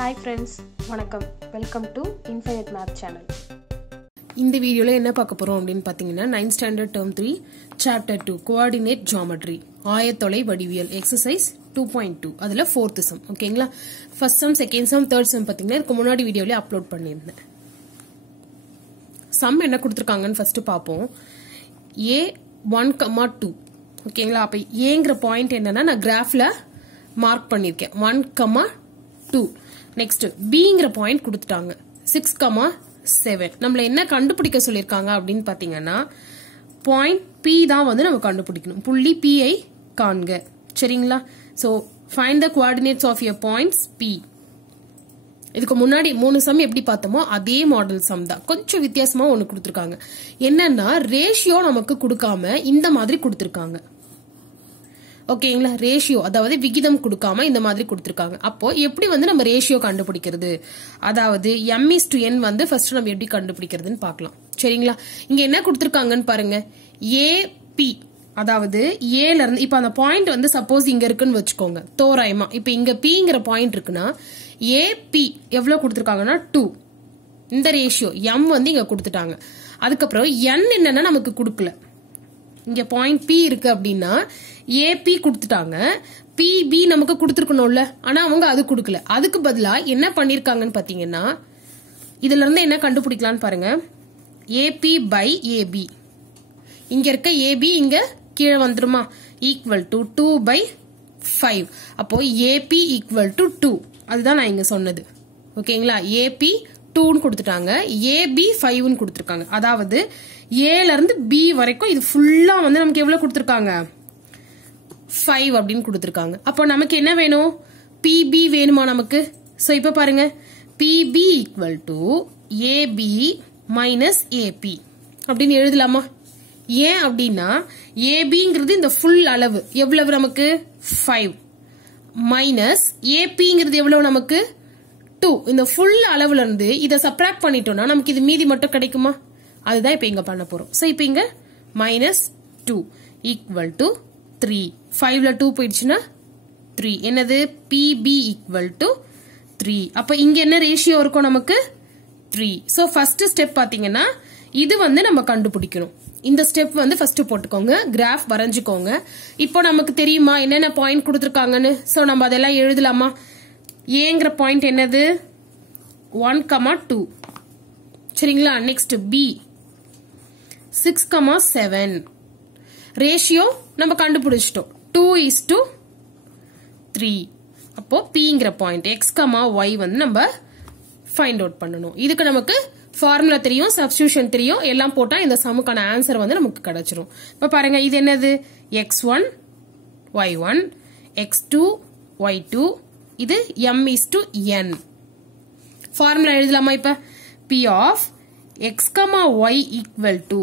Hi friends, வணக்கம். Welcome to Infinite Math Channel. இந்த வீடியோல என்ன பார்க்க போறோம் அப்படினு பாத்தீங்கன்னா 9th standard term 3 chapter 2 coordinate geometry ஆயத்தொலை வடிவியல் exercise 2.2 அதுல 4th sum ஓகேங்களா. first sum, second sum, third sum பாத்தீங்கன்னா இதுக்கு முன்னாடி வீடியோல அப்லோட் பண்ணியிருந்தேன். sum என்ன கொடுத்திருக்காங்கன்னு ஃபர்ஸ்ட் பாப்போம். a 1, 2 ஓகேங்களா. அப்ப ஏங்கற பாயிண்ட் என்னன்னா நான் கிராஃப்ல மார்க் பண்ணிருக்கேன் 1, 2. நெக்ஸ்ட் பிங்கிற பாயிண்ட் கொடுத்துட்டாங்க 6, 7. நம்மள என்ன கண்டுபிடிக்க சொல்லிருக்காங்க அப்படின்னு பாத்தீங்கன்னா பாயிண்ட் பி தான் வந்து நம்ம கண்டுபிடிக்கணும். புள்ளி பி ஐ காண்க. சரிங்களா. So find the coordinates of your points P. இதுக்கு முன்னாடி 3 சம் எப்படி பார்த்தோமோ அதே மாடல் சம் தான். கொஞ்சம் வித்தியாசமா ஒன்னு கொடுத்திருக்காங்க. என்னன்னா ரேஷியோ நமக்கு கொடுக்காம இந்த மாதிரி கொடுத்திருக்காங்க. ஓகேங்களா. ரேஷியோ அதாவது விகிதம் கொடுக்காம இந்த மாதிரி கொடுத்திருக்காங்க. அப்போ எப்படி வந்து நம்ம ரேஷியோ கண்டுபிடிக்கிறது, அதாவது m/n வந்து ஃபர்ஸ்ட் நம்ம எப்படி கண்டுபிடிக்கிறதுன்னு பார்க்கலாம். சரிங்களா. இங்க என்ன கொடுத்திருக்காங்கன்னு பாருங்க. ஏபி அதாவது ஏல இருந்து இப்ப அந்த பாயிண்ட் வந்து சப்போஸ் இங்க இருக்குன்னு வச்சுக்கோங்க தோராயமா. இப்ப இங்க பிங்கிற பாயிண்ட் இருக்குன்னா ஏபி எவ்வளவு கொடுத்திருக்காங்கன்னா 2. இந்த ரேஷியோ m வந்து இங்க கொடுத்துட்டாங்க. அதுக்கப்புறம் n என்னன்னா நமக்கு கொடுக்கல. இங்க பாயிண்ட் பி இருக்கு அப்படின்னா ஏபி கொடுத்துட்டாங்க. பிபி நமக்கு கொடுத்துருக்கணும்ல, ஆனா அவங்க அது கொடுக்கல. அதுக்கு பதிலா என்ன பண்ணிருக்காங்கன்னு பாத்தீங்கன்னா இதுல இருந்து என்ன கண்டுபிடிக்கலாம்னு பாருங்க. ஏபி பை ஏபி, இங்க இருக்க ஏபி இங்க கீழே வந்துருமா, ஈக்குவல் டு 2/5. அப்போ ஏபி ஈக்குவல் டு 2. அதுதான் நான் இங்க சொன்னது. ஓகேங்களா. ஏபி 2ன்னு கொடுத்துட்டாங்க, ஏபி 5ன்னு கொடுத்துருக்காங்க. அதாவது ஏல இருந்து பி வரைக்கும் இது ஃபுல்லா வந்து நமக்கு எவ்வளவு கொடுத்துருக்காங்க 5 அப்படின்னு கொடுத்துருக்காங்க. அப்போ நமக்கு என்ன வேணும், பிபி வேணுமா நமக்கு. சோ இப்ப பாருங்க PB equal to AB minus AB அப்படின்னு எழுதலாமா. ஏன் அப்படின்னா ஏபிங்கிறது இந்த ஃபுல் அளவு எவ்வளவு நமக்கு 5 மைனஸ் ஏபிங்கிறது எவ்வளவு நமக்கு 2. இந்த ஃபுல் அளவுல இருந்து இதை சப்ராக்ட் பண்ணிட்டோம்னா நமக்கு இது மீதி மட்டும் கிடைக்குமா. அதுதான் இப்ப இங்க பண்ண போறோம். சோ இப்ப இங்க -2 ஈக்குவல் டு 3. 5ல 2 போயிடுச்சுன்னா 3. என்னது பிபி ஈக்குவல் டு 3. அப்ப இங்க என்ன ரேஷியோ இருக்கும் நமக்கு 3. சோ ஃபர்ஸ்ட் ஸ்டெப் பாத்தீங்கன்னா இது வந்து நம்ம கண்டுபிடிக்கணும். இந்த ஸ்டெப் வந்து ஃபர்ஸ்ட் போட்டுக்கோங்க, கிராஃப் வரைஞ்சுக்கோங்க. இப்போ நமக்கு தெரியுமா என்னென்ன பாயிண்ட் கொடுத்துருக்காங்கன்னு. சோ நம்ம அதெல்லாம் எழுதலாமா. ஏங்கிற பாயிண்ட் என்னது 1, 2. சரிங்களா. Next B 6, 7. ரேஷியோ நம்ம கண்டுபிடிச்சிட்டோம் 2:3. அப்போ பிங்கிற பாயிண்ட் x, y வந்து நம்ம ஃபைண்ட் அவுட் பண்ணணும். இதுக்கு நமக்கு ஃபார்முலா தெரியும், சப்ஸ்டிடியூஷன் தெரியும். எல்லாம் போட்டா இந்த சம்முக்கான ஆன்சர் வந்து நமக்கு கிடைச்சிரும். இப்ப பாருங்க இது என்னது x1 y1 x2 y2. இது m/n. ஃபார்முலா எழுதலாமா. இப்ப p of x, y equal to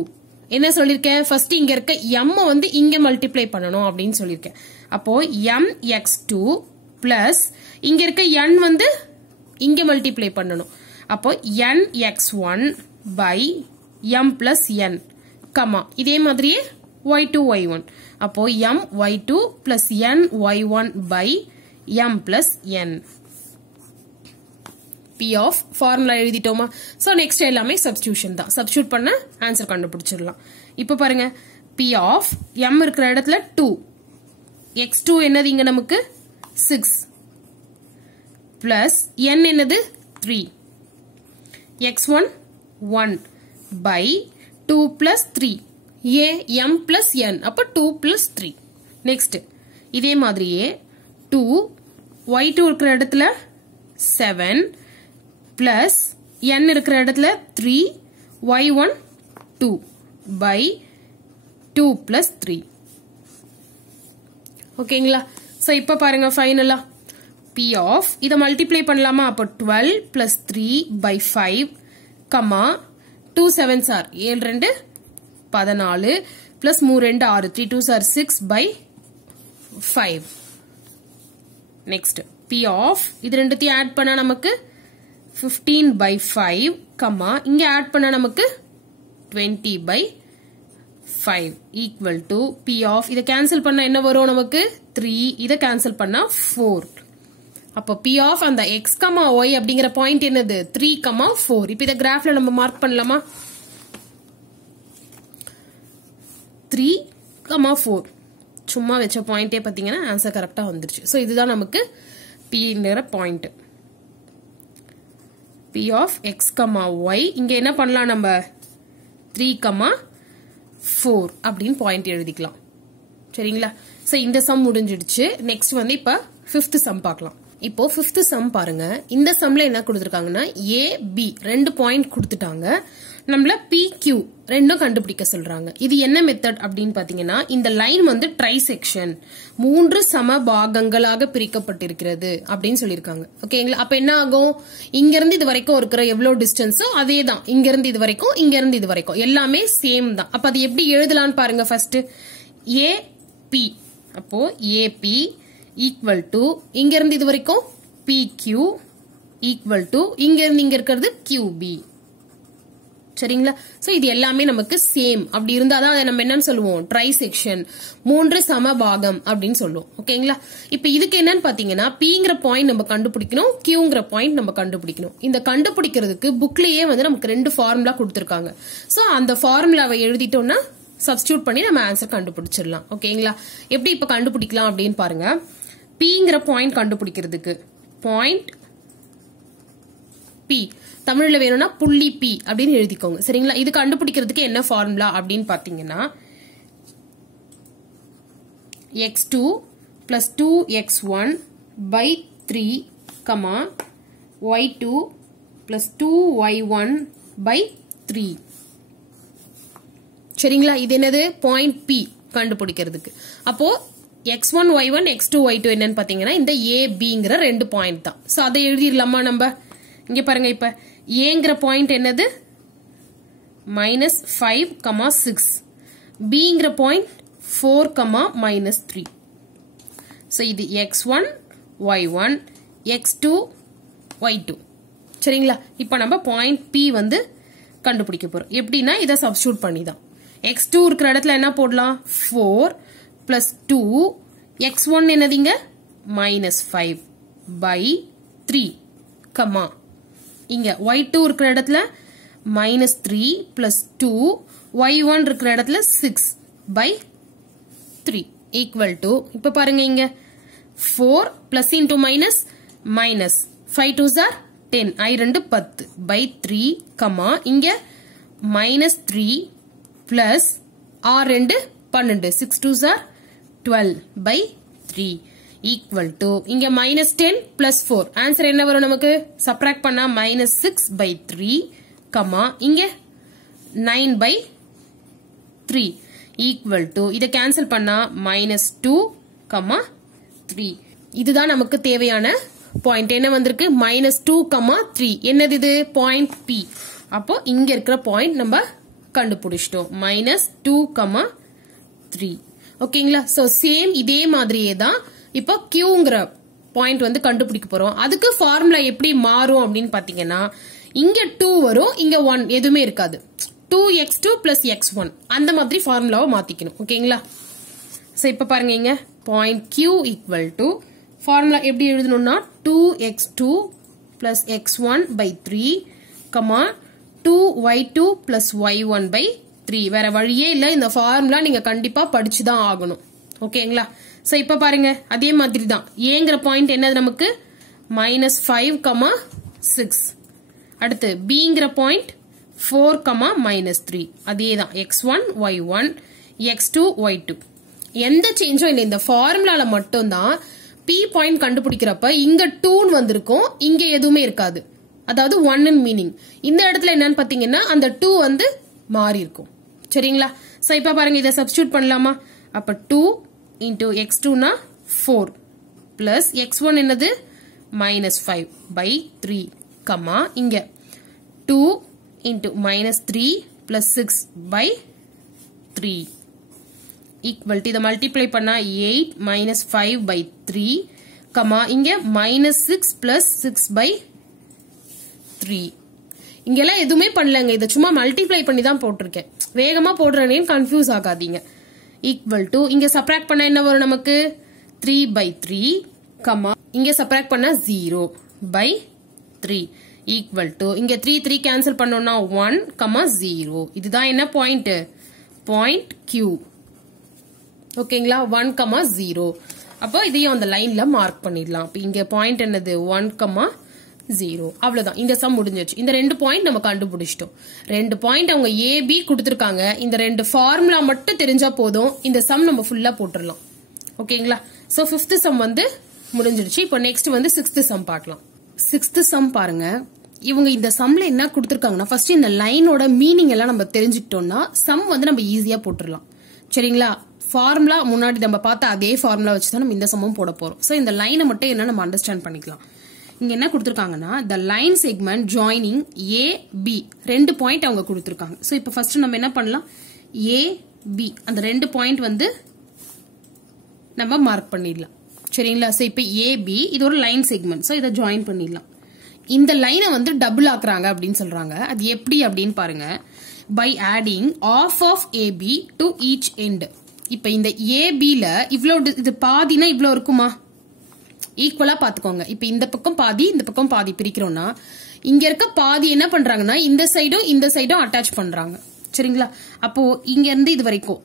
என்ன சொல்லிருக்கேன், ஃபர்ஸ்ட் இங்க இருக்க m வந்து இங்க மல்டிப்ளை பண்ணணும் அப்படின்னு சொல்லிருக்கேன். அப்போ mx2 பிளஸ் இங்க இருக்க n வந்து இங்க மல்டிப்ளை பண்ணணும். அப்போ nx1 by m plus n comma இதே மாதிரியே y2 y1. அப்போ my2 plus ny1 by m plus n. P of formula எழுதிட்டோமா. சோ நெக்ஸ்ட் எல்லாமே சப்ஸ்டிடியூஷன் தான். சப்ஸ்டிடியூட் பண்ண ஆன்சர் கண்டுபிடிச்சிடலாம். இப்ப பாருங்க P of m இருக்கிற இடத்துல 2, x2 என்னது இங்க நமக்கு 6 பிளஸ் n என்னது 3, x1 1 by 2 plus 3 a m plus n. அப்ப 2 பிளஸ் 3. நெக்ஸ்ட் இதே மாதிரியே 2 y2 இருக்கிற இடத்துல 7 பிளஸ் n இருக்கிற இடத்துல 3 y1 2 பை 2 பிளஸ் 3. ஓகேங்களா. சோ இப்ப பாருங்க ஃபைனலா p of இத மல்டிப்ளை பண்ணலாமா. அப்ப 12 plus 3 by 5 comma 2 7s are 7 2 14 plus 3 2 6 3 2s are 6 by 5. Next p of இது ரெண்டுத்தையும் ஆட் பண்ணா நமக்கு 15 by 5 கமா இங்க ஆட் பண்ணா நமக்கு 20 by 5 equal to p of இத கேன்சல் பண்ணா என்ன வரும் நமக்கு 3. இத கேன்சல் பண்ணா 4. அப்போ P of அந்த x, y அப்படிங்கிற பாயிண்ட் என்னது 3, 4. இப்போ இத கிராஃப்ல நம்ம மார்க் பண்ணலாமா? 3, 4 சும்மா வெச்ச பாயிண்டே பாத்தீங்கன்னா ஆன்சர் கரெக்டா வந்துருச்சு. சோ இதுதான் நமக்கு Pங்கிற point. P of x, y இங்க என்ன பண்ணலாம் நம்ம 3, 4 அப்படின்னு பாயிண்ட் எழுதிக்கலாம். சரிங்களா? சோ இந்த சம் முடிஞ்சிடுச்சு. நெக்ஸ்ட் வந்து இப்ப 5th சம் பார்க்கலாம். இப்போ 5th சம் பாருங்க. இந்த சம்ல என்ன கொடுத்திருக்காங்கன்னா A, B ரெண்டு பாயிண்ட் கொடுத்துட்டாங்க. நம்மள PQ ரெண்டும் கண்டுபிடிக்க சொல்றாங்க. இது என்ன மெத்தட் அப்படின்னு பாத்தீங்கன்னா இந்த லைன் வந்து ட்ரைசெக்ஷன் 3 சம பாகங்களாக பிரிக்கப்பட்டிருக்கிறது அப்படின்னு சொல்லியிருக்காங்க. ஓகேங்களா? அப்ப என்ன ஆகும்? இங்க இருந்து இது வரைக்கும் இருக்கிற எவ்வளவு டிஸ்டன்ஸோ அதே தான். இங்க இருந்து இது வரைக்கும், இங்க இருந்து இது வரைக்கும் எல்லாமே சேம் தான். அப்ப அது எப்படி எழுதலாம்னு பாருங்க. ஃபர்ஸ்ட் AP, அப்போ AP ஈக்குவல் டு இங்க இருந்து இது வரைக்கும் PQ ஈக்குவல் டு இங்க இருந்து இங்க இருக்கிறது QB. சரிங்களா? சோ இது எல்லாமே நமக்கு சேம். அப்படி இருந்தா தான் நம்ம என்னன்னு சொல்லுவோம்? ட்ரைசெக்ஷன் 3 சம பாகம் அப்படின்னு சொல்லுவோம். ஓகேங்களா? இப்ப இதுக்கு என்னன்னு பாத்தீங்கன்னா Pங்கிற பாயிண்ட் நம்ம கண்டுபிடிக்கணும், Qங்கிற பாயிண்ட் நம்ம கண்டுபிடிக்கணும். இந்த கண்டுபிடிக்கிறதுக்கு புக்லயே வந்து நமக்கு 2 ஃபார்முலா கொடுத்திருக்காங்க. சோ அந்த ஃபார்முலாவை எழுதிட்டோம்னா சப்ஸ்டிடியூட் பண்ணி நம்ம ஆன்சர் கண்டுபிடிச்சிடலாம். ஓகேங்களா? எப்படி இப்ப கண்டுபிடிக்கலாம் அப்படின்னு பாருங்க. Pங்கிற பாயிண்ட் கண்டுபிடிக்கிறதுக்கு பாயிண்ட் P தமிழ்ல வேணும்னா புள்ளி P அப்படின்னு எழுதிக்கோங்க. சரிங்களா? இது கண்டுபிடிக்கிறதுக்கு என்ன ஃபார்முலா அப்படின்னு பாத்தீங்கன்னா x2 plus 2x1 by 3, y2 plus 2y1 by 3. சரிங்களா? இது என்னது? பாயிண்ட் P கண்டுபிடிக்கிறதுக்கு. அப்போ x1, y1, x2, y2 என்னன்னு பாத்தீங்கன்னா இந்த ABங்கிற 2 பாயிண்ட் தான். சோ அதை எழுதிடலாமா நம்ம? இங்க பாருங்க. இப்ப Aங்கிற பாயிண்ட் என்னது? -5, 6. Bங்கிற பாயிண்ட் 4, -3. சோ இது x1, y1, x2, y2. சரிங்களா? இப்ப நம்ம பாயிண்ட் P வந்து கண்டுபிடிக்க போறோம். எப்படின்னா இதை சப்ஸ்டிடியூட் பண்ணி தான். x2 இருக்கிற இடத்துல என்ன போடலாம்? 4 plus 2, x1 என்னதுங்க? -5 by 3, இங்க y2 இருக்கிற இடத்துல -3 plus 2, y1 இருக்கிற இடத்துல 6 by 3 equal to, இப்ப பாருங்க இங்க 4 plus into minus, 5 2s are 10, I 2 10 by 3, இங்க -3 plus R 2 12, 6 2s are 12 by 3 equal to, இங்க -10 plus 4, ஆன்சர் என்ன வரும் நமக்கு? சப்ராக்ட் பண்ணா -6 by 3, இங்க 9 by 3 equal to, இதை கேன்சல் பண்ணா -2, 3. இதுதான் நமக்கு தேவையான பாயிண்ட். என்ன வந்திருக்கு? -2, 3. என்னது இது? Point P. அப்போ இங்க இருக்கிற பாயிண்ட் நம்ம கண்டுபிடிச்சிட்டோம். -2, 3. ஓகேங்களா? சோ சேம் இதே மாதிரியே தான் இப்போ Qங்கிற பாயிண்ட் வந்து கண்டுபிடிக்க போறோம். அதுக்கு ஃபார்முலா எப்படி மாறும் அப்படின்னு பாத்தீங்கன்னா இங்க 2 வரும், இங்க 1 எதுவுமே இருக்காது. 2x2 plus x1 அந்த மாதிரி ஃபார்முலாவை மாத்திக்கணும். ஓகேங்களா? சோ இப்ப பாருங்க இங்க point Q equal to formula எப்படி எழுதணும்னா 2x2 plus x1 by 3, 2y2 plus y1 by 3. வேற வழியே இல்ல. இந்த ஃபார்முலா நீங்க கண்டிப்பா படிச்சுதான் ஆகணும். ஓகேங்களா? சோ இப்ப பாருங்க அதே மாதிரி தான். ஏங்கிற பாயிண்ட் என்னது நமக்கு? -5, 6. அடுத்து Bங்கிற பாயிண்ட் 4, -3. அதே தான் x1, y1, x2, y2. எந்த சேஞ்சும் இல்லை. இந்த ஃபார்முலால மட்டும் தான் P பாயிண்ட் கண்டுபிடிக்கிறப்ப இங்க 2 வந்திருக்கும், இங்க எதுவுமே இருக்காது. அதாவது 1 இன் மீனிங். இந்த இடத்துல என்னன்னு பாத்தீங்கன்னா அந்த 2 வந்து மாறி இருக்கும். சரிங்களா? சோ இப்ப பாருங்க இதை சப்ஸ்டிடியூட் பண்ணலாமா? அப்ப 2 into x2 னா 4 plus x1 என்னது? -5 by 3, இங்க 2 into -3 plus 6 by 3 equal to, இதை மல்டிப்ளை பண்ணா 8 -5 by 3, இங்க -6 plus 6 by 3. இங்கெல்லாம் எதுவுமே பண்ணலங்க. இதை சும்மா மல்டிப்ளை பண்ணி தான் போட்டிருக்கேன். வேகமா போடுறேன்னு கன்ஃபியூஸ் ஆகாதீங்க. ஈக்குவல் டு, இங்க சப்ராக்ட் பண்ணா என்ன வரும் நமக்கு? 3 by 3, கமா இங்க சப்ராக்ட் பண்ண 0 by 3 equal to இங்க 3 கேன்சல் பண்ணோம்னா 1 0 இதுதான் என்ன பாயிண்ட் பாயிண்ட் Q ஓகேங்களா 1 0 அப்போ இதையும் அந்த லைன்ல மார்க் பண்ணிடலாம் அப்ப இங்க பாயிண்ட் என்னது 1 0 அவ்வளவுதான் இந்த சம் முடிஞ்சிருச்சு இந்த ரெண்டு பாயிண்ட் நம்ம கண்டுபிடிச்சிட்டோம் ரெண்டு பாயிண்ட் அவங்க AB கொடுத்திருக்காங்க இந்த ரெண்டு ஃபார்முலா மட்டும் தெரிஞ்சா போதும் இந்த சம் நம்ம ஃபுல்லா போட்டுடலாம் ஓகேங்களா சோ 5th சம் வந்து முடிஞ்சிருச்சு இப்போ நெக்ஸ்ட் வந்து 6th சம் பார்க்கலாம் 6th சம் பாருங்க இவங்க இந்த சம்ல என்ன கொடுத்திருக்காங்கன்னா ஃபர்ஸ்ட் இந்த லைனோட மீனிங் எல்லாம் நம்ம தெரிஞ்சுக்கிட்டோம்னா சம் வந்து நம்ம ஈஸியா போட்டுடலாம் சரிங்களா ஃபார்முலா முன்னாடி நம்ம பார்த்த அதே ஃபார்முலா வச்சு தான் நம்ம இந்த சம்மும் போட போறோம் சோ இந்த லைனை மட்டும் என்ன நம்ம அண்டர்ஸ்டாண்ட் பண்ணிக்கலாம் இங்க என்ன கொடுத்திருக்காங்கன்னா the line segment joining AB ரெண்டு பாயிண்ட் அவங்க கொடுத்திருக்காங்க சோ இப்போ ஃபர்ஸ்ட் நம்ம என்ன பண்ணலாம் AB அந்த ரெண்டு பாயிண்ட் வந்து நம்ம மார்க் பண்ணிடலாம் சரிங்களா சோ இப்போ AB இது ஒரு லைன் செக்மெண்ட் சோ இத ஜாயின் பண்ணிடலாம் இந்த லைனை வந்து டபுள் ஆக்குறாங்க அப்படின்னு சொல்றாங்க அது எப்படி அப்படின்னு பாருங்க by adding half of AB to each end இப்போ இந்த AB ல இவ்ளோ இது பாதினா இவ்ளோ இருக்குமா ஈக்குவலா பாத்துக்கோங்க இப்ப இந்த பக்கம் பாதி பிரிக்கிறோம்னா இங்க இருக்க பாதி என்ன பண்றாங்கன்னா இந்த சைடும் அட்டாச் பண்றாங்க சரிங்களா அப்போ இங்க இருந்து இது வரைக்கும்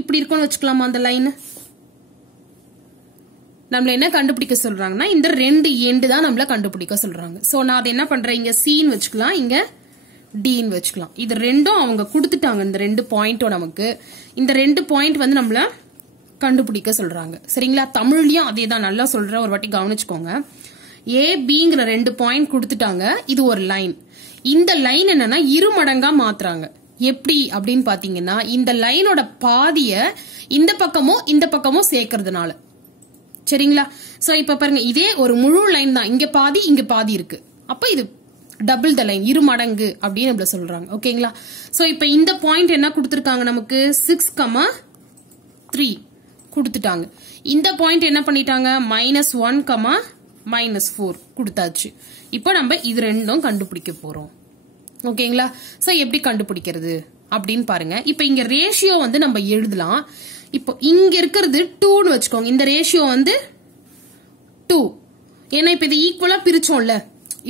இப்படி இருக்கும்னு வச்சுக்கலாமா அந்த லைன் நம்மள என்ன கண்டுபிடிக்க சொல்றாங்கன்னா இந்த ரெண்டு எண்டு தான் நம்மள கண்டுபிடிக்க சொல்றாங்க சோ நான் அதை என்ன பண்றேன் இங்க Cன்னு வச்சுக்கலாம் இங்க Dன்னு வச்சுக்கலாம் இது ரெண்டும் அவங்க கொடுத்துட்டாங்க இந்த ரெண்டு பாயிண்டோ நமக்கு இந்த ரெண்டு பாயிண்ட் வந்து நம்மள கண்டுபிடிக்க சொல்றாங்க சரிங்களா தமிழ்லயும் அதே தான் நல்லா சொல்ற ஒரு வாட்டி கவனிச்சுக்கோங்க ABங்கிற ரெண்டு பாயிண்ட் கொடுத்துட்டாங்க இது ஒரு லைன் இந்த லைன் என்னன்னா இரு மடங்கா மாத்துறாங்க எப்படி அப்படின்னு பாத்தீங்கன்னா இந்த லைனோட பாதிய இந்த பக்கமும் சேர்க்கறதுனால சரிங்களா சோ இப்ப பாருங்க இதே ஒரு முழு லைன் தான் இங்க பாதி இருக்கு அப்ப இது டபுள் த லைன் இரு மடங்கு அப்படின்னு நம்மள சொல்றாங்க ஓகேங்களா சோ இப்ப இந்த பாயிண்ட் என்ன கொடுத்திருக்காங்க நமக்கு 6,3 கொடுத்துட்டாங்க இந்த பாயிண்ட் என்ன பண்ணிட்டாங்க -1, -4 கொடுத்தாச்சு இப்போ நம்ம இது ரெண்டும் கண்டுபிடிக்க போறோம் ஓகேங்களா சோ எப்படி கண்டுபிடிக்கிறது அப்படின்னு பாருங்க இப்போ இங்க ரேஷியோ வந்து நம்ம எழுதலாம் இப்போ இங்க இருக்கிறது 2ன்னு வச்சுக்கோங்க இந்த ரேஷியோ வந்து 2 ஏன்னா இப்ப இது ஈக்குவலா பிரிச்சோம்ல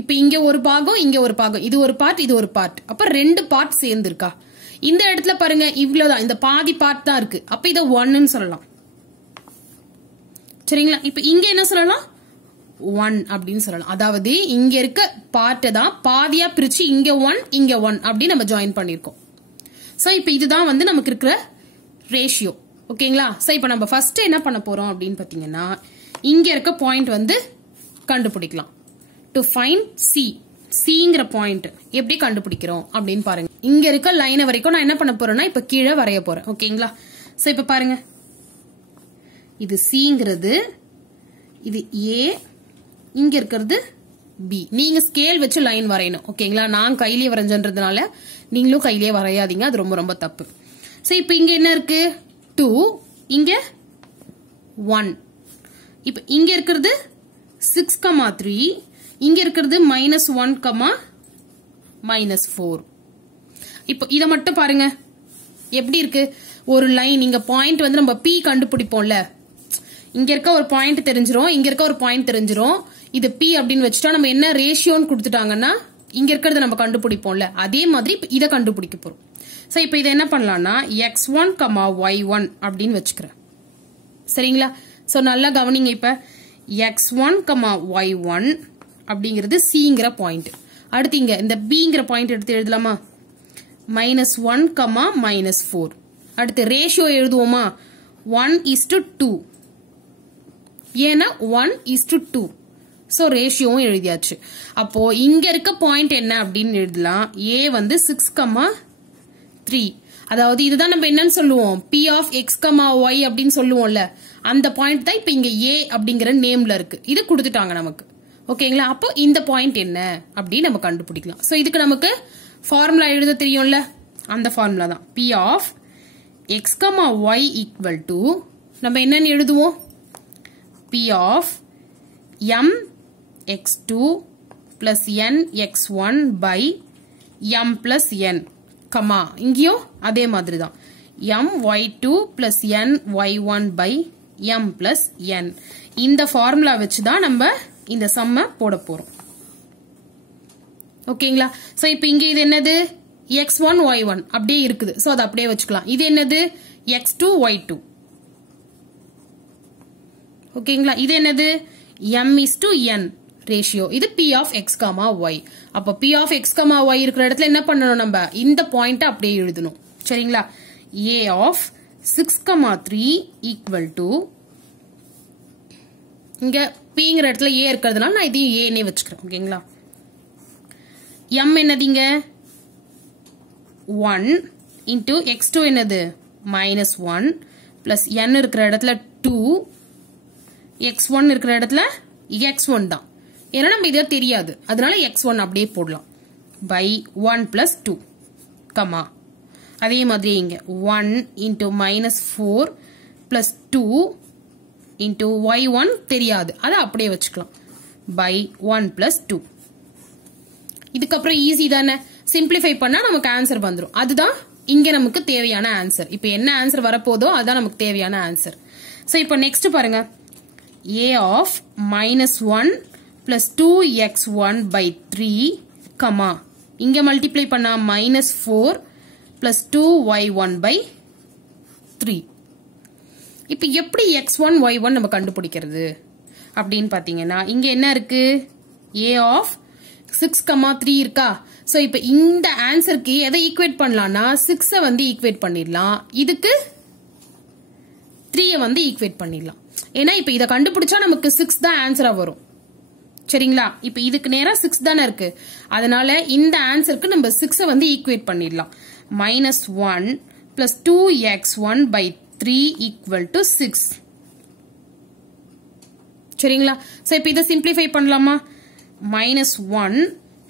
இப்ப இங்க ஒரு பாகம் இங்க ஒரு பாகம் இது ஒரு பார்ட் அப்ப ரெண்டு பார்ட் சேர்ந்து இருக்கா இந்த இடத்துல பாருங்க இவ்வளவுதான் இந்த பாதி பார்ட் தான் இருக்கு அப்ப இத 1ன்னு சொல்லலாம் சரிங்களா இப்ப இங்க என்ன சொல்லலாம் 1 அப்படின்னு சொல்லலாம் அதாவது இங்க இருக்க பார்ட் தான் பாதியா பிரிச்சு இங்க 1 அப்படி நம்ம ஜாயின் பண்ணிருக்கோம் சோ இப்ப இதுதான் வந்து நமக்கு இருக்கிற ரேஷியோ ஓகேங்களா சோ இப்ப நம்ம ஃபர்ஸ்ட் என்ன பண்ண போறோம் அப்படின்னு பாத்தீங்கன்னா இங்க இருக்க பாயிண்ட் வந்து கண்டுபிடிக்கலாம் டு ஃபைண்ட் Cங்கிற பாயிண்ட் எப்படி கண்டுபிடிக்கிறோம் அப்படின்னு பாருங்க இங்க இருக்க லைன் வரைக்கும் நான் என்ன பண்ண போறேன்னா இப்ப கீழே வரைய போறேன் ஓகேங்களா சோ இப்ப பாருங்க இது Cங்கிறது இது A இங்க இருக்கிறது B நீங்க ஸ்கேல் வச்சு லைன் வரையணும் ஓகேங்களா நான் கையிலேயே வரைஞ்சன்றதுனால நீங்களும் கையிலேயே வரையாதீங்க அது ரொம்ப ரொம்ப தப்பு சோ இப்போ இங்க என்ன இருக்கு 2 இங்க 1 இப்போ இங்க இருக்கிறது 6,3 இங்க இருக்கிறது -1, -4 இப்போ இத மட்டும் பாருங்க எப்படி இருக்கு ஒரு லைன் இங்க பாயிண்ட் வந்து நம்ம P கண்டுபிடிப்போம்ல இங்க இருக்க ஒரு பாயிண்ட் தெரிஞ்சிரும் இங்க இருக்க ஒரு பாயிண்ட் தெரிஞ்சிரும் இது P அப்படின்னு வச்சுட்டா நம்ம என்ன ரேஷியோன்னு கொடுத்துட்டாங்கன்னா இங்க இருக்கிறத நம்ம கண்டுபிடிப்போம்ல அதே மாதிரி இத கண்டுபிடிக்க போறோம் சோ இப்போ இத என்ன பண்ணலாம்னா x1, y1 அப்படின்னு வச்சுக்கிறேன் சரிங்களா சோ நல்லா கவனிங்க இப்ப x1, y1 அப்படிங்கிறது Cங்கிற பாயிண்ட் அடுத்து இங்க இந்த Bங்கிற பாயிண்ட் எடுத்து எழுதலாமா -1, -4 அடுத்து ரேஷியோ எழுதுவோமா 1:2 ஏன்னா 1:2 சோ ரேஷியோவும் எழுதியாச்சு அப்போ இங்க இருக்க பாயிண்ட் என்ன அப்படின்னு எழுதலாம் A வந்து 6,3 அதாவது இதுதான் நம்ம என்னன்னு சொல்லுவோம் P of x, y அப்படின்னு சொல்லுவோம்ல அந்த பாயிண்ட் தான் இப்ப இங்க A அப்படிங்கிற நேம்ல இருக்கு இது கொடுத்துட்டாங்க நமக்கு ஓகேங்களா அப்போ இந்த பாயிண்ட் என்ன அப்படின்னு நம்ம கண்டுபிடிக்கலாம் சோ இதுக்கு நமக்கு ஃபார்முலா எழுத தெரியும்ல அந்த ஃபார்முலா தான் P of x, y equal to நம்ம என்னன்னு எழுதுவோம் P of m x2 plus n x1 by m plus n இங்கேயும் அதே மாதிரி தான் m y2 plus n y1 by m plus n. இந்த ஃபார்முலா வச்சு தான் நம்ம இந்த சம்ம போட போறோம். ஓகேங்களா? சோ இப்போ இங்க இது என்னது? x1 y1 அப்படியே இருக்குது. சோ அது அப்படியே வச்சுக்கலாம். இது என்னது? x2 y2. ஓகேங்களா? இது என்னது? m:n ratio. இது p of x, y. அப்ப p of x, y இருக்கிற இடத்துல என்ன பண்ணணும் நம்ம? இந்த பாயிண்ட் அப்படியே எழுதணும். சரிங்களா? a of 6, 3 equal to இங்க pங்கிற இடத்துல a இருக்கிறதுனால நான் இதையும் a னே வச்சுக்கிறேன். ஓகேங்களா? m என்னதுங்க? 1 into x2 என்னது? -1 plus n இருக்கிற இடத்துல 2, x1 இருக்கிற இடத்துல x1 தான். ஏன்னா நம்ம இது தெரியாது, அதனால x1 அப்படியே போடலாம். by 1 plus 2, கமா அதே மாதிரி இங்க 1 into -4 plus 2 into y1 தெரியாது, அதை அப்படியே வச்சுக்கலாம். by 1 plus 2. இதுக்கப்புறம் ஈஸி தானே, சிம்பிளிஃபை பண்ணா நமக்கு ஆன்சர் வந்துடும். அதுதான் இங்க நமக்கு தேவையான ஆன்சர். இப்போ என்ன ஆன்சர் வரப்போதோ அதுதான் நமக்கு தேவையான ஆன்சர். சோ இப்போ நெக்ஸ்ட் பாருங்க, a of -1 plus 2x1 by 3, comma இங்க மல்டிப்ளை பண்ணா -4 plus 2y1 by 3. இப்போ எப்படி x1 y1 நம்ம கண்டுபிடிக்கிறது அப்படின்னு பாத்தீங்கன்னா, இங்க என்ன இருக்கு? a of 6, 3 இருக்கா? சோ இப்போ இந்த ஆன்சருக்கு எதை ஈக்குவேட் பண்ணலாம்னா 6 வந்து ஈக்குவேட் பண்ணிடலாம், இதுக்கு 3 வந்து ஈக்குவேட் பண்ணிடலாம். ஏன்னா இப்போ இதை கண்டுபிடிச்சா நமக்கு 6 தான் ஆன்சரா வரும். சரிங்களா? இப்போ இதுக்கு நேரா 6 தானே இருக்கு, அதனால இந்த ஆன்சருக்கு நம்ம 6 வந்து ஈக்குவேட் பண்ணிடலாம். -1 plus 2x1 by 3 equal to 6. சரிங்களா? சோ இப்போ இதை சிம்பிளிஃபை பண்ணலாமா? -1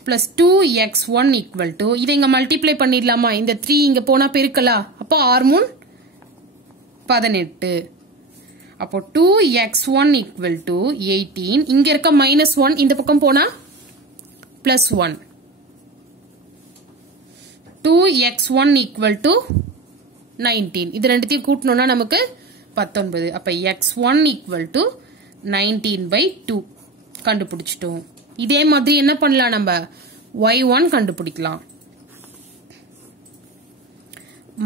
plus 2x1 equal to, இதை இங்க மல்டிப்ளை பண்ணிடலாமா? இந்த 3 இங்க போனா பெருக்கலா, அப்போ 6 18. அப்போ 2x1 equal to 18. இங்க இருக்க -1 இந்த பக்கம் போனா +1. 2x1 equal to 19. இது ரெண்டுத்தையும் கூட்டணும்னா நமக்கு 19. அப்ப x1 equal to 19 by 2 கண்டுபிடிச்சிட்டோம். இதே மாதிரி என்ன பண்ணலாம், நம்ம y1 கண்டுபிடிக்கலாம்.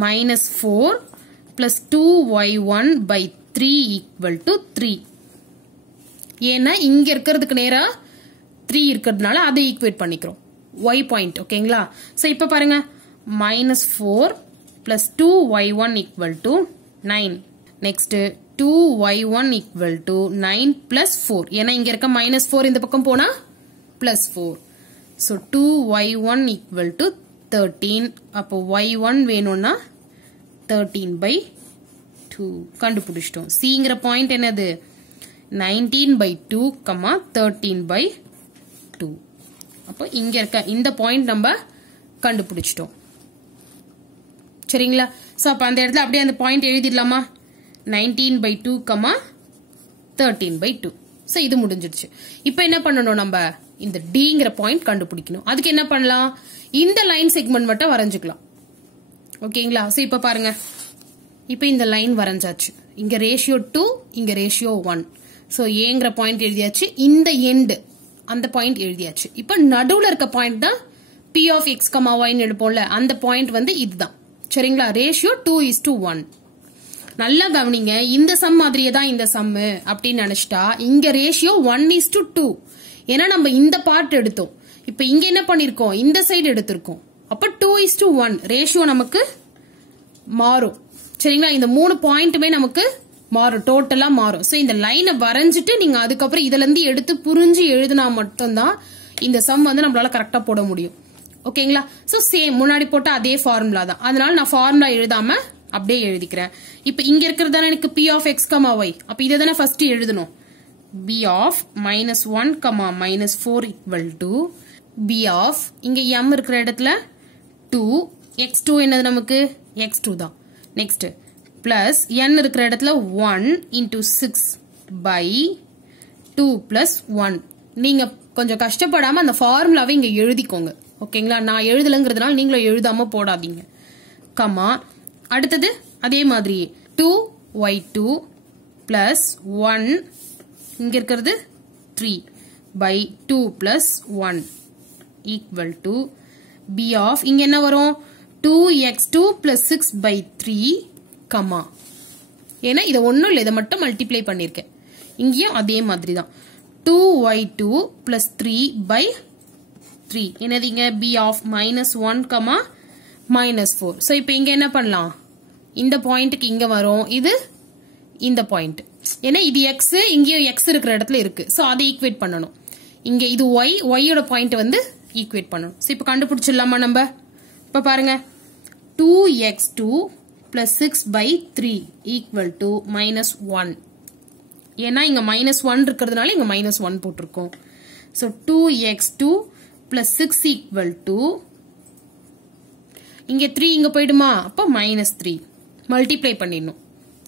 -4 plus 2y1 by 3 equal to 3. ஏன்னா இங்க இருக்கிறதுக்கு நேரா 3 இருக்கிறதுனால அதை ஈக்குவேட் பண்ணிக்கிறோம், y பாயிண்ட். ஓகேங்களா? சோ இப்ப பாருங்க, -4 plus 2y1 equal to 9. Next 2y1 equal to 9 plus 4. ஏன்னா இங்க இருக்க -4 இந்த பக்கம் போனா +4. so 2y1 equal to 13. அப்போ y1 வேணும்னா 13 by 2 கண்டுபிடிச்சிட்டோம். cங்கிற பாயிண்ட் என்னது? 19 by 2, 13 by 2. அப்போ இங்க இருக்க இந்த பாயிண்ட் நம்ம கண்டுபிடிச்சிட்டோம். சரிங்களா? சோ அப்ப அந்த இடத்துல அப்படியே அந்த பாயிண்ட் எழுதிடலாமா? 19 by 2, 13 by 2. சோ இது முடிஞ்சிடுச்சு. இப்போ என்ன பண்ணணும், நம்ம இந்த Dங்கிற பாயிண்ட் கண்டுபிடிக்கணும். அதுக்கு என்ன பண்ணலாம், இந்த லைன் செக்மெண்ட் மட்டும் வரைஞ்சுக்கலாம். ஓகேங்களா? சோ இப்ப பாருங்க, இப்போ இந்த லைன் வரைஞ்சாச்சு. இங்க ரேஷியோ 2, இங்க ரேஷியோ 1. சோ ஏங்கிற பாயிண்ட் எழுதியாச்சு, இந்த எண்ட் அந்த பாயிண்ட் எழுதியாச்சு. இப்போ நடுவுல இருக்க பாயிண்ட் தான் p of x, y ன்னு எடுப்போம்ல, அந்த பாயிண்ட் வந்து இதுதான். சரிங்களா? ரேஷியோ 2:1. நல்லா கவனிங்க, இந்த சம் மாதிரியே தான் இந்த சம் அப்படின்னு நினைச்சிட்டா இங்க ரேஷியோ 1:2. ஏன்னா நம்ம இந்த பார்ட் எடுத்தோம், இப்ப இங்க என்ன பண்ணிருக்கோம், இந்த சைடு எடுத்திருக்கோம். அப்ப 2:1 ரேஷியோ நமக்கு மாறும். சரிங்களா? இந்த 3 பாயிண்ட்டுமே நமக்கு மாறும், டோட்டலா மாறும். சோ இந்த லைனை வரைஞ்சிட்டு நீங்க அதுக்கப்புறம் இதுல இருந்து எடுத்து புரிஞ்சு எழுதினா மட்டும்தான் இந்த சம் வந்து நம்மளால கரெக்டா போட முடியும். ஓகேங்களா? சோ சேம் முன்னாடி போட்ட அதே ஃபார்முலா தான், அதனால நான் ஃபார்முலா எழுதாம அப்படியே எழுதிக்கிறேன். இப்ப இங்க இருக்கிறது தானே எனக்கு p of x, y. அப்ப இதை தானே ஃபர்ஸ்ட் எழுதணும். b of -1, -4 equal to b of இங்க m இருக்கிற இடத்துல 2, x2 என்னது நமக்கு? x2 தான். நெக்ஸ்ட் பிளஸ் n இருக்கிற இடத்துல 1 into 6 by 2 plus 1. நீங்க கொஞ்சம் கஷ்டப்படாம அந்த ஃபார்முலாவை இங்க எழுதிக்கோங்க. ஓகேங்களா? நான் எழுதலங்கிறதுனால நீங்களும் எழுதாம போடாதீங்க. கமா அடுத்தது அதே மாதிரி 2y2 plus 1 இங்க இருக்கிறது 3 by 2 plus 1 equal to b of இங்க என்ன வரும் 2x2 plus 6 by 3 comma ஏன்னா இதை ஒன்றும் இல்லை இதை மட்டும் மல்டிப்ளை பண்ணியிருக்கேன் இங்கேயும் அதே மாதிரி தான் 2y2 plus 3 by 3 என்னதுங்க b of minus 1 comma minus 4 so இப்போ இங்க என்ன பண்ணலாம் இந்த பாயிண்ட்டுக்கு இங்க வரும் இது இந்த பாயிண்ட் ஏன்னா இது x இங்கேயும் x இருக்கிற இடத்துல இருக்கு சோ அதை ஈக்குவேட் பண்ணணும் இங்க இது y யோட பாயிண்ட் வந்து ஈக்குவேட் பண்ணணும் சோ இப்போ கண்டுபிடிச்சிடலாமா நம்ம இப்ப பாருங்க 2x2 plus 6 by 3 equal to minus 1 ஏன்னா இங்க minus 1 இருக்கிறதுனால இங்க minus 1 போட்டிருக்கோம் so 2x2 plus 6 equal to இங்க 3 இங்க போயிடுமா அப்ப minus 3 மல்டிப்ளை பண்ணிடணும்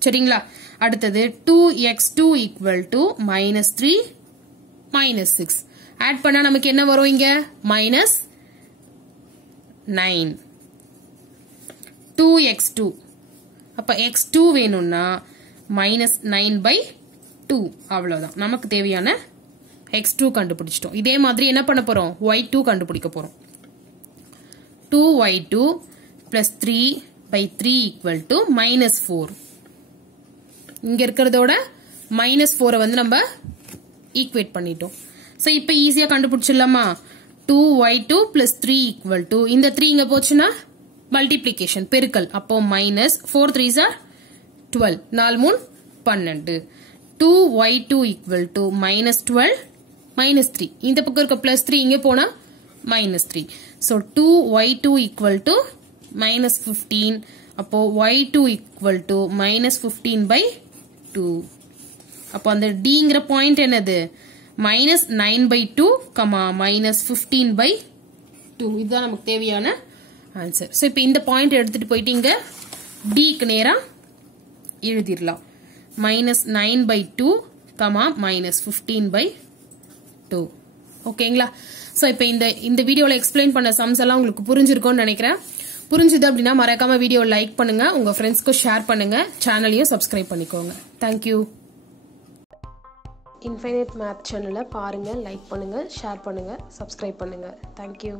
சரிங்களா அடுத்தது 2x2 equal to minus 3 minus 6 add பண்ணா நமக்கு என்ன வரும் இங்க minus 9 2x2 அப்ப x2 வேணும்னா minus 9 by 2 அவ்வளவுதான் நமக்கு தேவையான x2 கண்டுபிடிச்சிட்டோம் இதே மாதிரி என்ன பண்ண போறோம் y2 கண்டுபிடிக்க போறோம் 2y2 plus 3 by 3 equal to minus 4 இங்க இருக்கிறதோட minus 4 வந்து நம்ம ஈக்குவேட் பண்ணிட்டோம் சோ இப்போ ஈஸியா கண்டுபிடிச்சிடலாமா 2y2 plus 3 equal to இந்த 3 இங்க போச்சுன்னா மல்டிப்ளிகேஷன் பெருக்கல் அப்போ minus 4 3s are 12 4 3 12 2y2 equal to minus 12 minus 3 இந்த பக்கம் இருக்க plus 3 இங்க போனா minus 3 so 2y2 equal to minus 15 அப்போ y2 equal to minus 15 by 2 அப்போ அந்த dங்கிற பாயிண்ட் என்னது minus 9 by 2 minus 15 by 2 இதுதான் நமக்கு தேவையான ஆன்சர் சோ இப்போ இந்த பாயிண்ட் எடுத்துட்டு போயிட்டு இங்க d க்கு நேரா எழுதிரலாம் minus 9 by 2 minus 15 by 2 ஓகேங்களா சோ இப்போ இந்த வீடியோல எக்ஸ்பிளைன் பண்ண சம்ஸ் எல்லாம் உங்களுக்கு புரிஞ்சிருக்கும்னு நினைக்கிறேன் புரிஞ்சுது அப்படின்னா மறக்காம வீடியோ லைக் பண்ணுங்க உங்க ஃப்ரெண்ட்ஸ்க்கு ஷேர் பண்ணுங்க சேனலையும் சப்ஸ்கிரைப் பண்ணிக்கோங்க தேங்க்யூ இன்ஃபைனைட் மேத் சேனலை பாருங்கள் லைக் பண்ணுங்கள் ஷேர் பண்ணுங்கள் சப்ஸ்கிரைப் பண்ணுங்கள் தேங்க்யூ